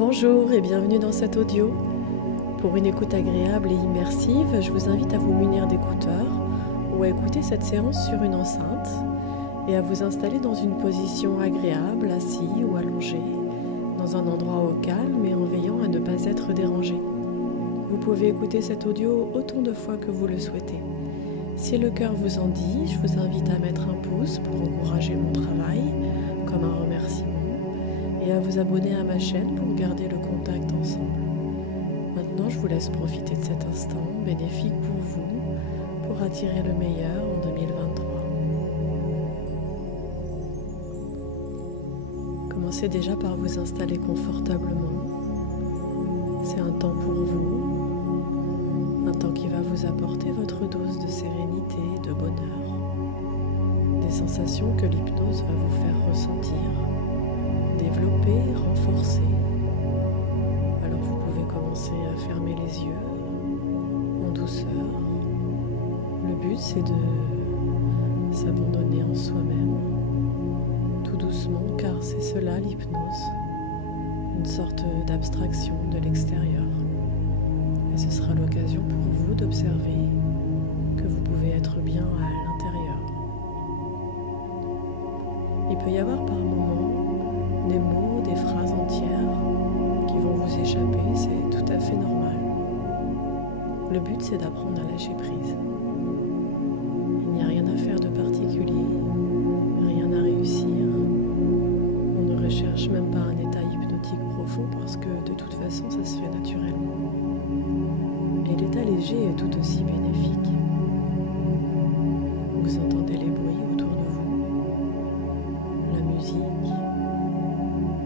Bonjour et bienvenue dans cet audio. Pour une écoute agréable et immersive, je vous invite à vous munir d'écouteurs ou à écouter cette séance sur une enceinte et à vous installer dans une position agréable, assis ou allongé, dans un endroit au calme et en veillant à ne pas être dérangé. Vous pouvez écouter cet audio autant de fois que vous le souhaitez. Si le cœur vous en dit, je vous invite à mettre un pouce pour encourager mon travail, comme un remerciement, et à vous abonner à ma chaîne pour garder le contact ensemble. Maintenant, je vous laisse profiter de cet instant bénéfique pour vous, pour attirer le meilleur en 2023. Commencez déjà par vous installer confortablement. C'est un temps pour vous, un temps qui va vous apporter votre dose de sérénité et de bonheur, des sensations que l'hypnose va vous faire ressentir, développer, renforcer. Alors vous pouvez commencer à fermer les yeux en douceur. Le but c'est de s'abandonner en soi-même, tout doucement, car c'est cela l'hypnose, une sorte d'abstraction de l'extérieur. Et ce sera l'occasion pour vous d'observer que vous pouvez être bien à l'intérieur. Il peut y avoir par moments des mots, des phrases entières qui vont vous échapper, c'est tout à fait normal. Le but c'est d'apprendre à lâcher prise. Il n'y a rien à faire de particulier, rien à réussir. On ne recherche même pas un état hypnotique profond parce que de toute façon ça se fait naturellement. Et l'état léger est tout aussi bénéfique. Vous entendez les bruits autour de vous, la musique,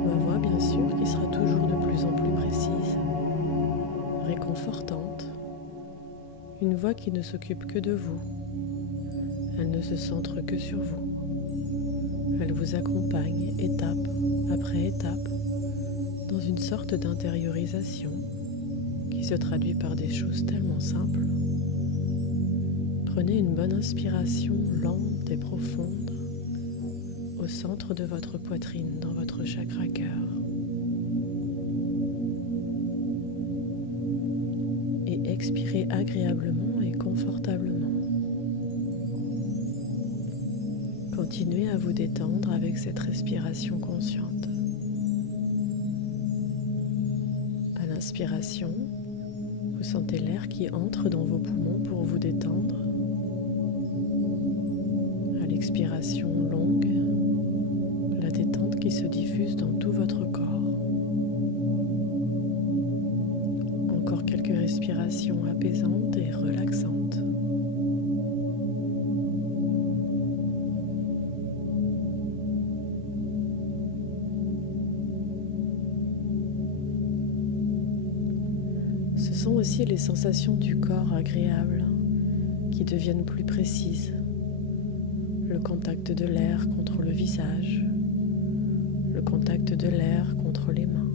ma voix bien sûr qui sera toujours de plus en plus précise, réconfortante, une voix qui ne s'occupe que de vous, elle ne se centre que sur vous, elle vous accompagne étape après étape dans une sorte d'intériorisation qui se traduit par des choses tellement simples. Prenez une bonne inspiration lente et profonde au centre de votre poitrine, dans votre chakra cœur. Et expirez agréablement et confortablement. Continuez à vous détendre avec cette respiration consciente. À l'inspiration, vous sentez l'air qui entre dans vos poumons pour vous détendre. À l'expiration longue, la détente qui se diffuse dans tout votre corps. Encore quelques respirations apaisantes et relaxantes. Ce sont aussi les sensations du corps agréables qui deviennent plus précises. Le contact de l'air contre le visage, le contact de l'air contre les mains.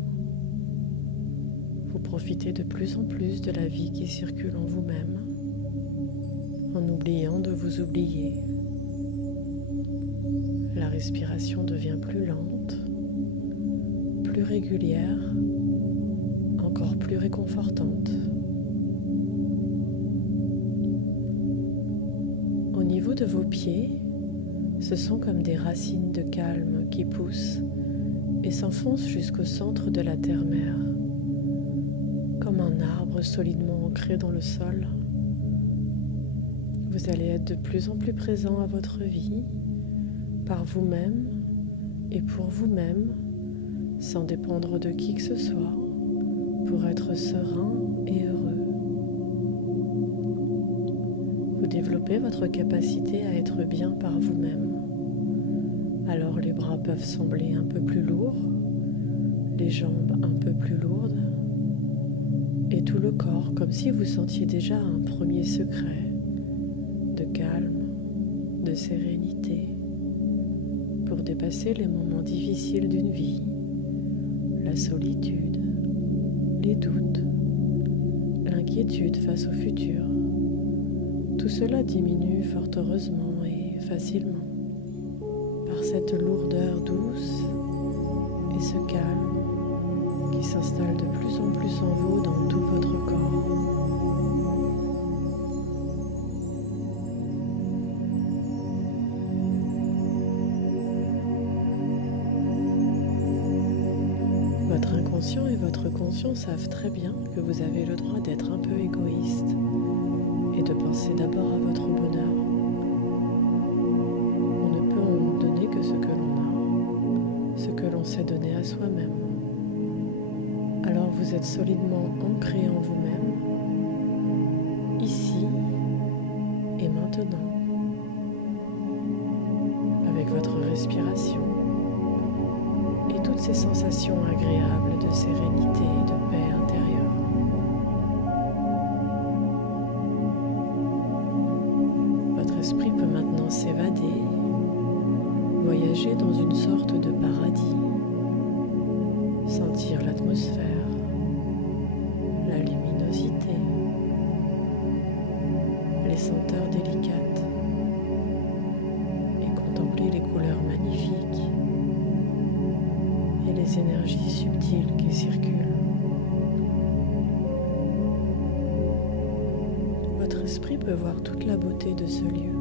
Vous profitez de plus en plus de la vie qui circule en vous-même, en oubliant de vous oublier. La respiration devient plus lente, plus régulière, encore plus réconfortante. Au niveau de vos pieds, ce sont comme des racines de calme qui poussent et s'enfoncent jusqu'au centre de la terre-mère, comme un arbre solidement ancré dans le sol. Vous allez être de plus en plus présent à votre vie, par vous-même et pour vous-même, sans dépendre de qui que ce soit, pour être serein et heureux. Vous développez votre capacité à être bien par vous-même. Alors les bras peuvent sembler un peu plus lourds, les jambes un peu plus lourdes, et tout le corps comme si vous sentiez déjà un premier secret de calme, de sérénité, pour dépasser les moments difficiles d'une vie, la solitude, les doutes, l'inquiétude face au futur. Tout cela diminue fort heureusement et facilement par cette lourdeur douce et ce calme qui s'installe de plus en plus en vous dans tout votre corps. Votre inconscient et votre conscient savent très bien que vous avez le droit d'être un peu égoïste et de penser d'abord à votre bonheur. On ne peut en donner que ce que l'on a, ce que l'on sait donner à soi-même. Alors vous êtes solidement ancré en vous-même, ici et maintenant, avec votre respiration et toutes ces sensations agréables de sérénité et de paix intérieure. Votre esprit peut maintenant s'évader, voyager dans une sorte de paradis, sentir l'atmosphère, la luminosité, les senteurs délicates et contempler les couleurs magnifiques et les énergies subtiles qui circulent. Votre esprit peut voir toute la beauté de ce lieu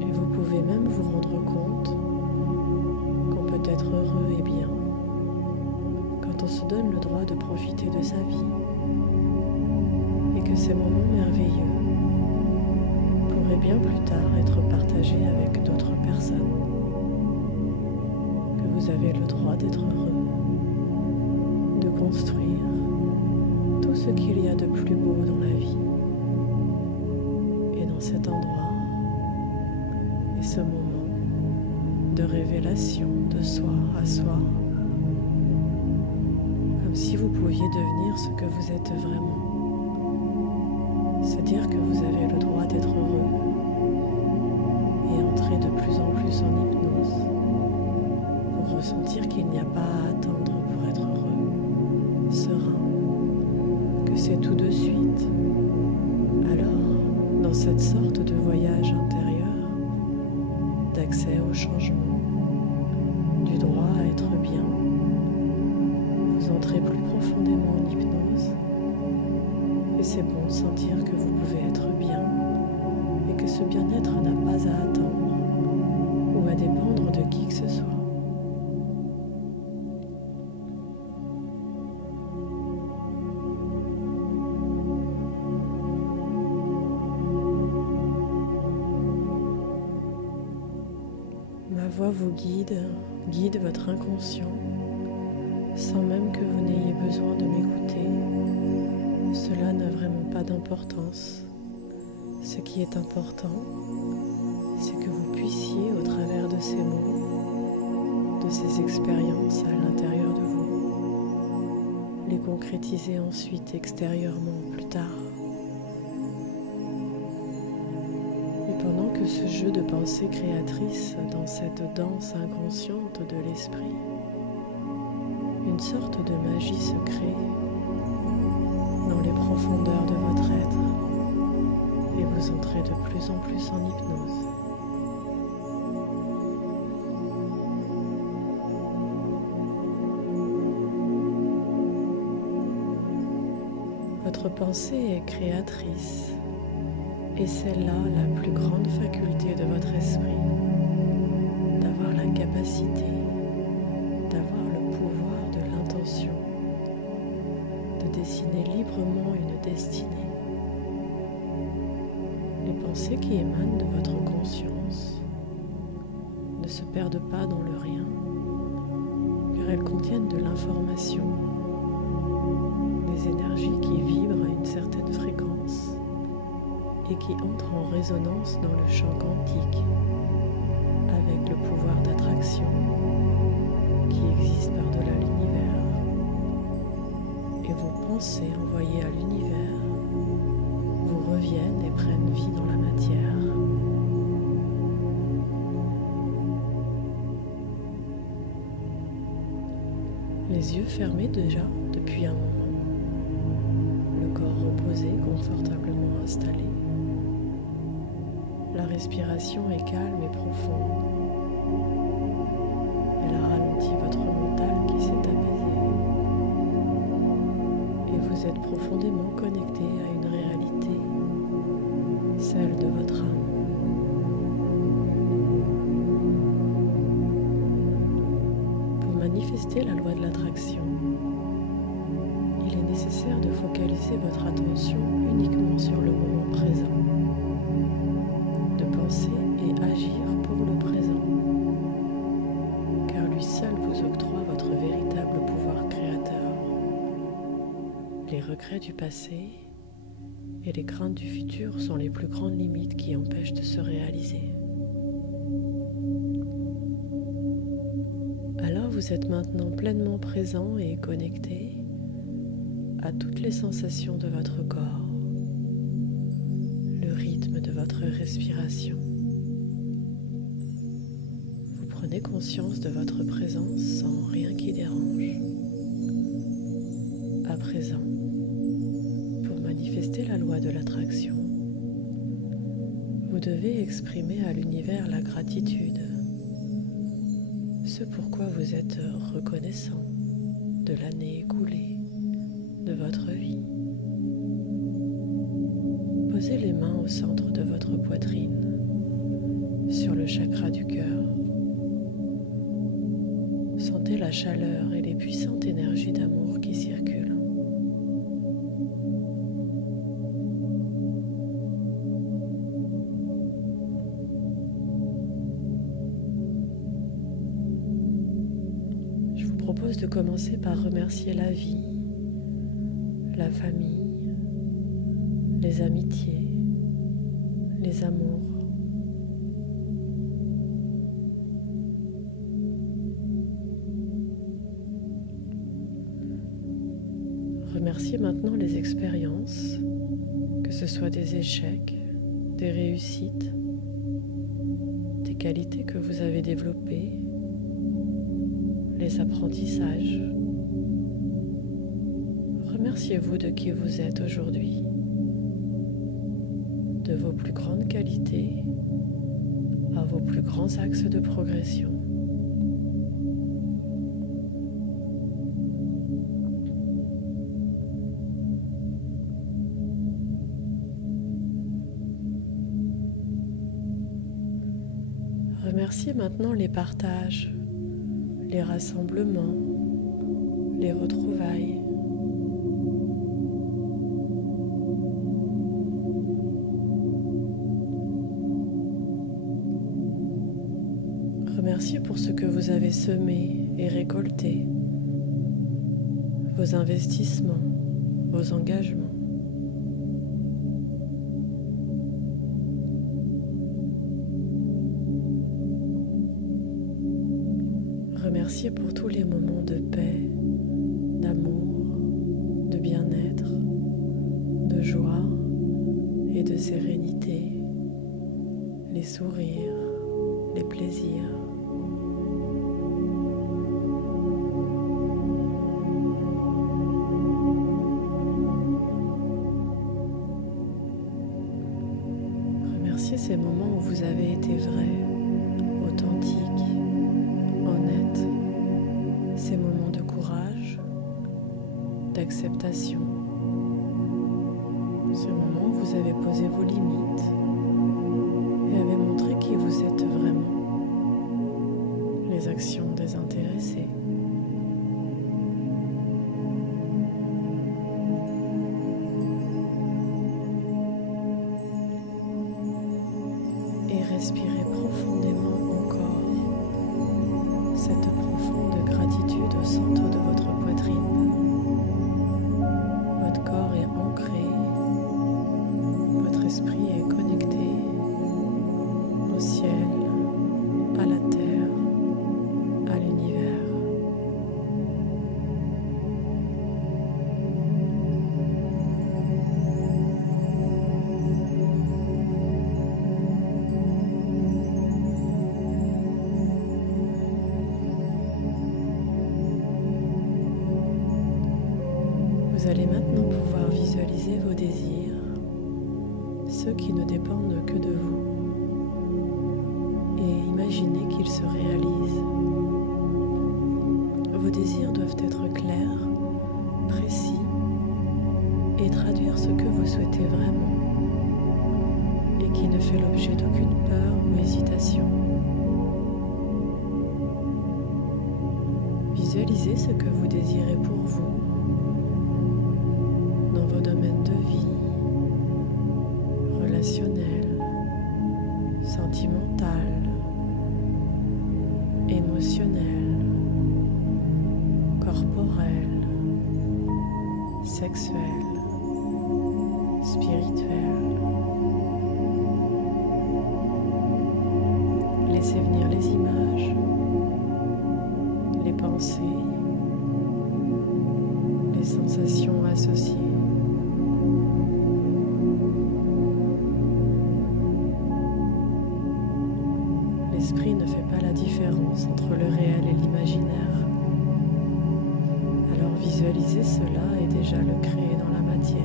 et vous pouvez même vous rendre compte qu'on peut être heureux et bien quand on se donne le droit de profiter de sa vie et que ces moments merveilleux pourraient bien plus tard être partagés avec d'autres personnes. Vous avez le droit d'être heureux, de construire tout ce qu'il y a de plus beau dans la vie. Et dans cet endroit et ce moment de révélation de soi à soi, comme si vous pouviez devenir ce que vous êtes vraiment, se dire que vous avez le droit d'être heureux et entrer de plus en plus en hypnose. Ressentir qu'il n'y a pas à attendre pour être heureux, serein, que c'est tout de suite. Alors, dans cette sorte de voyage intérieur, d'accès au changement, du droit à être bien, vous entrez plus profondément en hypnose et c'est bon de sentir que vous pouvez être bien et que ce bien-être n'a pas à attendre ou à dépendre de qui que ce soit. Ma voix vous guide votre inconscient, sans même que vous n'ayez besoin de m'écouter. Cela n'a vraiment pas d'importance. Ce qui est important, c'est que vous puissiez, au travers de ces mots, de ces expériences à l'intérieur de vous, les concrétiser ensuite extérieurement plus tard. Pendant que ce jeu de pensée créatrice dans cette danse inconsciente de l'esprit, une sorte de magie se crée dans les profondeurs de votre être et vous entrez de plus en plus en hypnose. Votre pensée est créatrice. Et c'est là la plus grande faculté de votre esprit, d'avoir la capacité, d'avoir le pouvoir de l'intention, de dessiner librement une destinée. Les pensées qui émanent de votre conscience ne se perdent pas dans le rien, car elles contiennent de l'information, des énergies qui vibrent à une certaine fréquence et qui entre en résonance dans le champ quantique avec le pouvoir d'attraction qui existe par-delà l'univers. Et vos pensées envoyées à l'univers vous reviennent et prennent vie dans la matière. Les yeux fermés déjà depuis un moment, le corps reposé, confortablement installé. La respiration est calme et profonde. Elle a ralenti votre mental qui s'est êtes profondément connecté à une réalité, celle de votre âme. Pour manifester la loi de l'attraction, il est nécessaire de focaliser votre attention uniquement sur le moment présent, de penser et agir pour le présent, car lui seul vous octroie votre véritable pouvoir créateur. Les regrets du passé et les craintes du futur sont les plus grandes limites qui empêchent de se réaliser. Alors vous êtes maintenant pleinement présent et connecté à toutes les sensations de votre corps, le rythme de votre respiration. Vous prenez conscience de votre présence sans rien qui dérange. À présent, pour manifester la loi de l'attraction, vous devez exprimer à l'univers la gratitude, ce pourquoi vous êtes reconnaissant de l'année écoulée, de votre vie. Posez les mains au centre de votre poitrine, sur le chakra du cœur. Sentez la chaleur et les puissantes énergies d'amour qui circulent. Je vous propose de commencer par remercier la vie, la famille, les amitiés, les amours. Remerciez maintenant les expériences, que ce soit des échecs, des réussites, des qualités que vous avez développées, les apprentissages. Remerciez-vous de qui vous êtes aujourd'hui, de vos plus grandes qualités à vos plus grands axes de progression. Remerciez maintenant les partages, les rassemblements, les retrouvailles. Remerciez pour ce que vous avez semé et récolté, vos investissements, vos engagements. Remerciez pour tous les moments de paix, d'amour, de bien-être, de joie et de sérénité, les sourires, les plaisirs. Remerciez ces moments où vous avez été vrai, authentique, honnête, ces moments de courage, d'acceptation, ces moments où vous avez posé vos limites et avez montré qui vous êtes vraiment, les actions désintéressées. Et respirez profondément encore cette profonde gratitude au centre de votre poitrine. Votre corps est ancré, votre esprit est connecté au ciel, à la terre, à l'univers. Vous allez maintenant pouvoir visualiser vos désirs, ceux qui ne dépendent que de vous, et imaginer qu'ils se réalisent. Vos désirs doivent être clairs, précis et traduire ce que vous souhaitez vraiment et qui ne fait l'objet d'aucune peur ou hésitation. Visualisez ce que vous désirez pour vous dans vos domaines de vie, relationnel, sentimental, émotionnel, corporel, sexuel, spirituel. Laissez venir les images, les pensées, les sensations associées. L'esprit ne fait pas la différence entre le réel et l'imaginaire. Alors visualiser cela et déjà le créer dans la matière.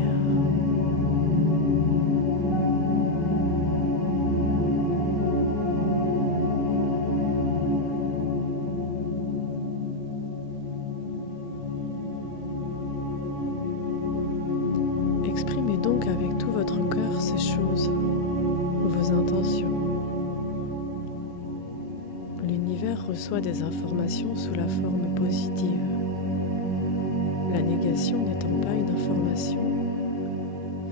Exprimez donc avec tout votre cœur ces choses, vos intentions. L'univers reçoit des informations sous la forme positive. La négation n'étant pas une information,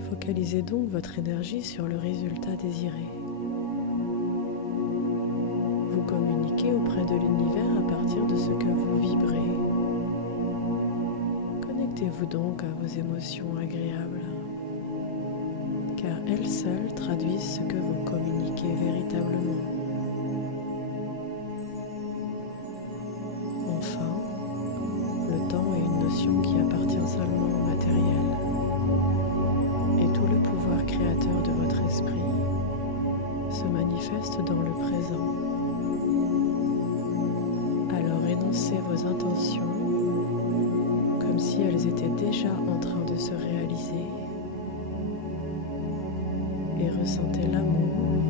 focalisez donc votre énergie sur le résultat désiré. Vous communiquez auprès de l'univers à partir de ce que vous vibrez. Connectez-vous donc à vos émotions agréables, car elles seules traduisent ce que vous communiquez véritablement. Enfin, le temps est une notion qui appartient seulement au matériel, et tout le pouvoir créateur de votre esprit se manifeste dans le présent. Alors énoncez vos intentions comme si elles étaient déjà en train de se réaliser et ressentez l'amour,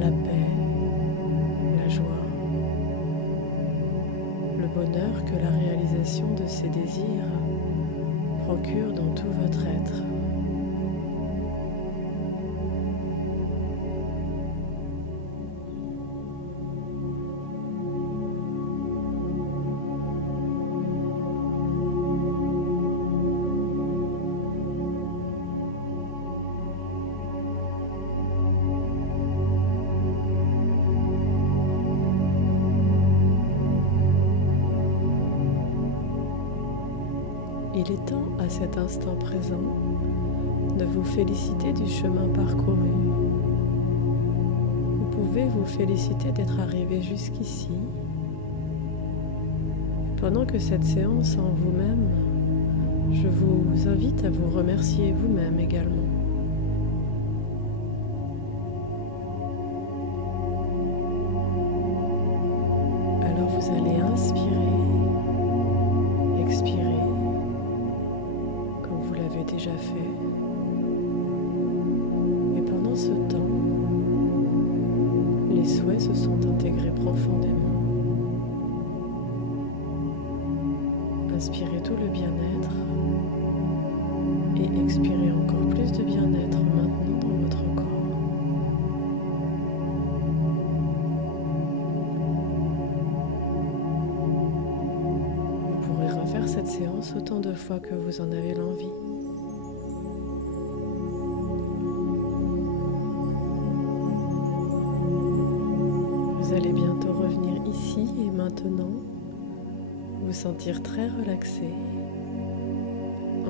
la paix, la joie, le bonheur que la réalisation de ces désirs procure dans tout votre être. Il est temps à cet instant présent de vous féliciter du chemin parcouru. Vous pouvez vous féliciter d'être arrivé jusqu'ici. Pendant que cette séance en vous-même, je vous invite à vous remercier vous-même également. Alors vous allez inspirer, expirer, comme vous l'avez déjà fait. Et pendant ce temps, les souhaits se sont intégrés profondément. Inspirez tout le bien-être et expirez encore plus de bien-être maintenant dans votre corps. Vous pourrez refaire cette séance autant de fois que vous en avez l'envie. Vous allez bientôt revenir ici et maintenant, vous sentir très relaxé,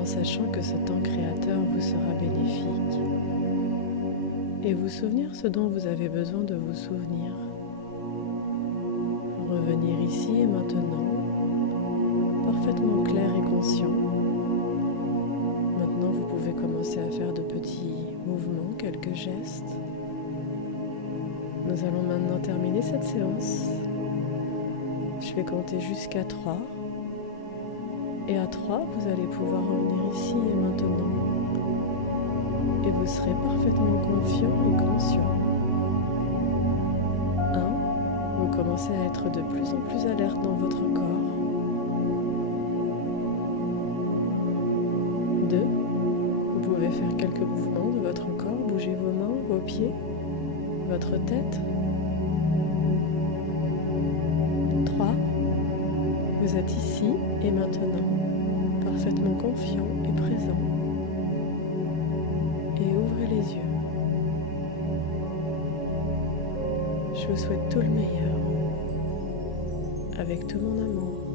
en sachant que ce temps créateur vous sera bénéfique, et vous souvenir ce dont vous avez besoin de vous souvenir. Revenir ici et maintenant, parfaitement clair et conscient. Maintenant, vous pouvez commencer à faire de petits mouvements, quelques gestes. Nous allons maintenant terminer cette séance. Je vais compter jusqu'à 3. Et à 3, vous allez pouvoir revenir ici et maintenant. Et vous serez parfaitement confiant et conscient. 1. Vous commencez à être de plus en plus alerte dans votre corps. 2. pouvez faire quelques mouvements de votre corps, bougez vos mains, vos pieds, votre tête. 3. Vous êtes ici et maintenant, parfaitement confiant et présent. Et ouvrez les yeux. Je vous souhaite tout le meilleur, avec tout mon amour.